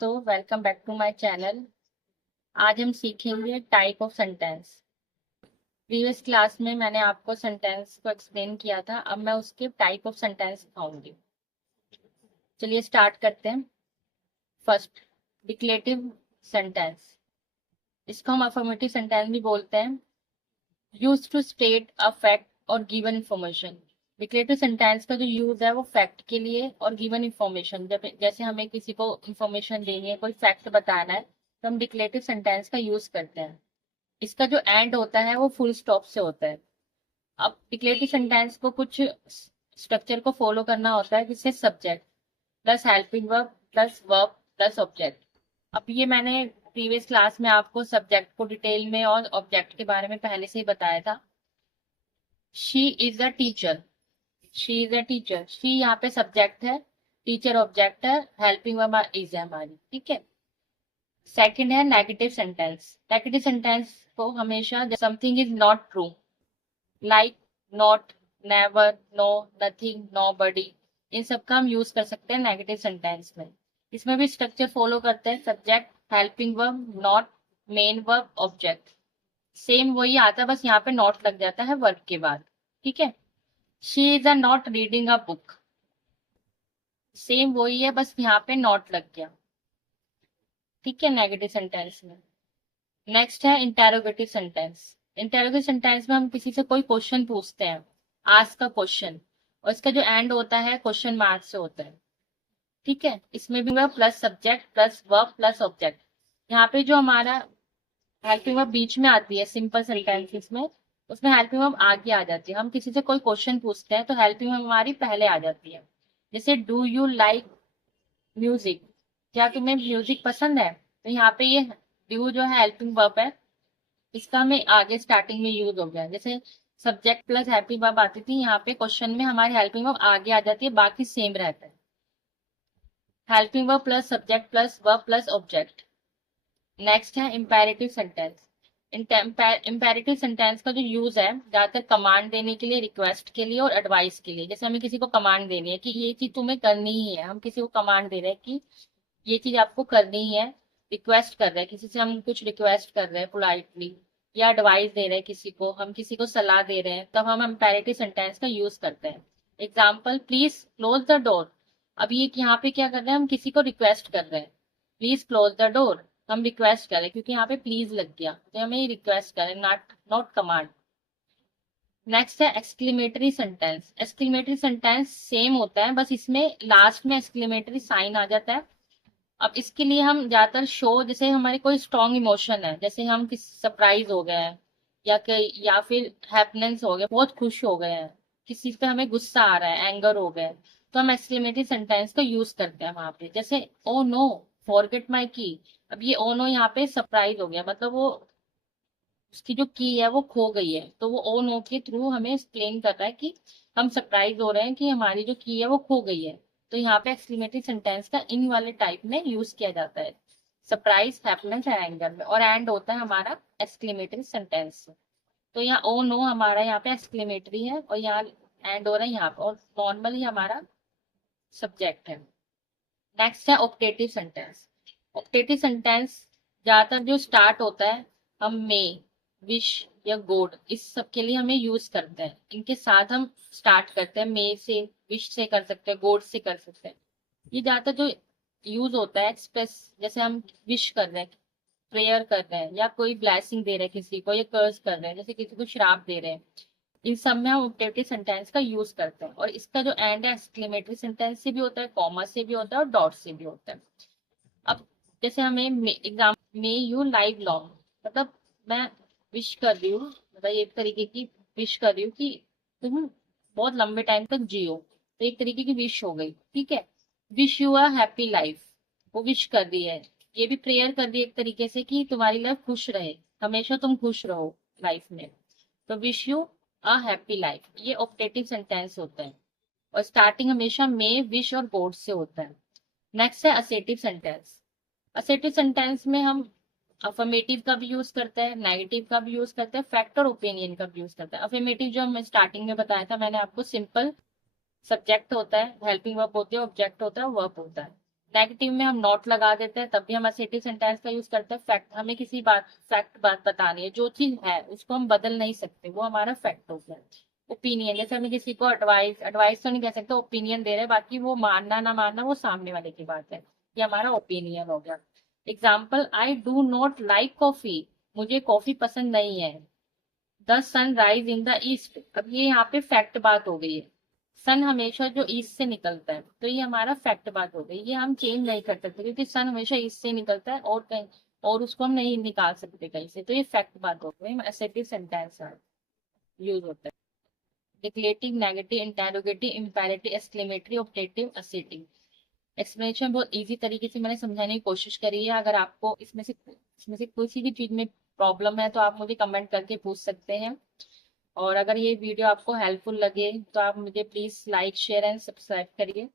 दोस्तों, welcome back to my channel. आज हम सीखेंगे type of sentence. Previous class में मैंने आपको सेंटेंस को एक्सप्लेन किया था, अब मैं उसके टाइप ऑफ सेंटेंस सिखाऊंगी। चलिए स्टार्ट करते हैं। First, declarative sentence. इसको हम अफर्मेटिव सेंटेंस भी बोलते हैं। Use to state a fact और गिवन इंफॉर्मेशन। डिक्लेरेटिव सेंटेंस का जो यूज है वो फैक्ट के लिए और गिवन इंफॉर्मेशन, जब जैसे हमें किसी को इंफॉर्मेशन देनी है, कोई फैक्ट बताना है, तो हम डिक्लेरेटिव सेंटेंस का यूज करते हैं। इसका जो एंड होता है वो फुल स्टॉप से होता है। अब डिक्लेरेटिव सेंटेंस को कुछ स्ट्रक्चर को फॉलो करना होता है, जिससे subject plus helping verb plus object. अब ये मैंने प्रीवियस क्लास में आपको सब्जेक्ट को डिटेल में और ऑब्जेक्ट के बारे में पहले से ही बताया था। She is a teacher. She is a teacher, she यहाँ पे सब्जेक्ट है, टीचर ऑब्जेक्ट है, हेल्पिंग वर्ब इज है हमारी। ठीक है। सेकंड है नेगेटिव सेंटेंस। नेगेटिव सेंटेंस को हमेशा something is not true, like not, never, no, nothing, nobody, इन सब का हम यूज कर सकते हैं नेगेटिव सेंटेंस में। इसमें भी स्ट्रक्चर फॉलो करते हैं, subject, helping verb, not, main verb, object. Same वही आता है, बस यहाँ पे नॉट लग जाता है वर्ब के बाद। ठीक है। She is a not reading a book. Same वही है, बस यहाँ पे नॉट लग गया। ठीक है, नेगेटिव सेंटेंस में। नेक्स्ट है इंटेरोगेटिव सेंटेंस। इंटेरोगेटिव सेंटेंस में हम किसी से कोई क्वेश्चन पूछते हैं, आस्क का क्वेश्चन, और इसका जो एंड होता है क्वेश्चन मार्क से होता है। ठीक है। इसमें भी plus subject plus verb plus object. यहाँ पे जो हमारा हेल्पिंग वर्ब बीच में आती है सिंपल सेंटेंसेस में, उसमें हेल्पिंग वर्ब आगे आ जाती है। हम किसी से कोई क्वेश्चन पूछते हैं तो हेल्पिंग वर्ब हमारी पहले आ जाती है। जैसे डू यू लाइक म्यूजिक, क्या तुम्हें म्यूजिक पसंद है, तो यहाँ पे ये डू जो है हेल्पिंग वर्ब है, इसका हमें आगे स्टार्टिंग में यूज हो गया। जैसे सब्जेक्ट प्लस हेल्पिंग वर्ब आती थी, यहाँ पे क्वेश्चन में हमारी हेल्पिंग वर्ब आगे आ जाती है, बाकी सेम रहता है। Helping verb plus subject plus verb plus object. Next है इंपेरेटिव सेंटेंस। इंपेरेटिव सेंटेंस का जो यूज है ज्यादातर कमांड देने के लिए, रिक्वेस्ट के लिए और एडवाइस के लिए। जैसे हमें किसी को कमांड देनी है कि ये चीज तुम्हें करनी ही है, हम किसी को कमांड दे रहे हैं कि ये चीज आपको करनी ही है। रिक्वेस्ट कर रहे हैं, किसी से हम कुछ रिक्वेस्ट कर रहे हैं पोलाइटली, या एडवाइस दे रहे हैं किसी को, हम किसी को सलाह दे रहे हैं, तब हम इम्पेरेटिव सेंटेंस का यूज करते हैं। Example, please close the door. अब ये यहाँ पे क्या कर रहे हैं, हम किसी को रिक्वेस्ट कर रहे हैं, प्लीज क्लोज द डोर। हम रिक्वेस्ट कर रहे हैं क्योंकि यहाँ पे प्लीज लग गया, तो हमें रिक्वेस्ट करें, नॉट नॉट कमांड। नेक्स्ट है exclamatory sentence. Exclamatory sentence same होता है, बस इसमें लास्ट में एक्सक्लेमेटरी साइन आ जाता है। अब इसके लिए हम ज्यादातर शो, जैसे हमारे कोई स्ट्रॉन्ग इमोशन है, जैसे हम किस सरप्राइज हो गए हैं, या फिर हैप्पीनेस हो गया, बहुत खुश हो गए हैं, किसी पे हमें गुस्सा आ रहा है, एंगर हो गए, तो हम एक्सक्लेमेटरी सेंटेंस का यूज करते हैं वहां पे। जैसे ओ नो, फॉरगेट माई की। अब ये ओ नो यहाँ पे सरप्राइज हो गया, मतलब वो उसकी जो की है वो खो गई है, तो वो ओ नो के थ्रू हमें एक्सप्लेन कर रहा है कि हम सरप्राइज हो रहे हैं कि हमारी जो की है वो खो गई है। तो यहाँ पे एक्सक्लेमेटरी सेंटेंस का इन वाले टाइप में यूज किया जाता है, सरप्राइज, हैप्पीनेस एंड एंगर में, और एंड होता है हमारा एक्सक्लेमेटरी सेंटेंस से। तो यहाँ ओ नो हमारा यहाँ पे एक्सक्लेमेटरी है, और यहाँ एंड हो रहा है यहाँ पे, और नॉर्मली हमारा सब्जेक्ट है। नेक्स्ट है ऑप्टेटिव सेंटेंस। ऑप्टेटिव सेंटेंस ज्यादातर जो स्टार्ट होता है, हम मे, विश या गोड, इस सब के लिए हमें यूज करते हैं। इनके साथ हम स्टार्ट करते हैं, मे से, विश से कर सकते हैं, गोड से कर सकते हैं। ये ज्यादातर जो यूज होता है एक्सप्रेस, जैसे हम विश कर रहे हैं, प्रेयर कर रहे हैं, या कोई ब्लेसिंग दे रहे हैं किसी को, या कर्ज कर रहे हैं, जैसे किसी को श्राप दे रहे हैं, इन सब में हम ऑप्टेटिव सेंटेंस का यूज करते हैं। और इसका जो एंड है एक्सक्लेमेटरी सेंटेंस से भी होता है, कॉमा से भी होता है, और डॉट से भी होता है। अब जैसे हमें exam, may you live long, मतलब मैं विश कर रही हूँ, मतलब एक तरीके की विश कर रही हूँ कि तुम बहुत लंबे टाइम तक जियो, तो एक तरीके की विश हो गई। ठीक है। Wish you a happy life, वो विश कर रही है, ये भी प्रेयर कर रही है एक तरीके से कि तुम्हारी लाइफ खुश रहे, हमेशा तुम खुश रहो लाइफ में। तो wish you a happy life, ये ऑप्टेटिव सेंटेंस होता है, और स्टार्टिंग हमेशा मे, विश और गॉड से होता है। नेक्स्ट है असेटिव सेंटेंस। असेटिव सेंटेंस में हम अफर्मेटिव का भी यूज करते हैं, नेगेटिव का भी यूज करते हैं, फैक्ट और ओपिनियन का भी यूज करते हैं। अफर्मेटिव जो मैं स्टार्टिंग में बताया था मैंने आपको, सिंपल सब्जेक्ट होता है, हेल्पिंग वर्ब होती है, ऑब्जेक्ट होता है, वर्ब होता है। नेगेटिव में हम नॉट लगा देते हैं, तब भी हम असेटिव सेंटेंस का यूज करते हैं। फैक्ट, हमें किसी बात बतानी है, जो चीज है उसको हम बदल नहीं सकते, वो हमारा फैक्ट हो गया। ओपिनियन, जैसे हमें किसी को एडवाइस तो नहीं कह सकते, ओपिनियन दे रहे हैं, बाकी वो मानना ना मानना वो सामने वाले की बात है, ये हमारा ओपिनियन हो गया। Example, I do not like coffee, मुझे कॉफी पसंद नहीं है। The sun rise in the east, अब ये यहाँ पे फैक्ट बात हो गई है। सन हमेशा जो ईस्ट से निकलता है, तो ये हमारा फैक्ट बात हो गई, ये हम चेंज नहीं कर सकते क्योंकि सन हमेशा ईस्ट से निकलता है और कहीं और उसको हम नहीं निकाल सकते कहीं से, तो ये फैक्ट बात हो गई, एसेटिव सेंटेंस यूज होता है। Declarative, negative, interrogative, imperative, exclamatory, objective, assertive. Explanation बहुत इजी तरीके से मैंने समझाने की कोशिश करी है। अगर आपको इसमें से किसी भी चीज में प्रॉब्लम है तो आप मुझे कमेंट करके पूछ सकते हैं। और अगर ये वीडियो आपको हेल्पफुल लगे तो आप मुझे please like, share and subscribe करिए।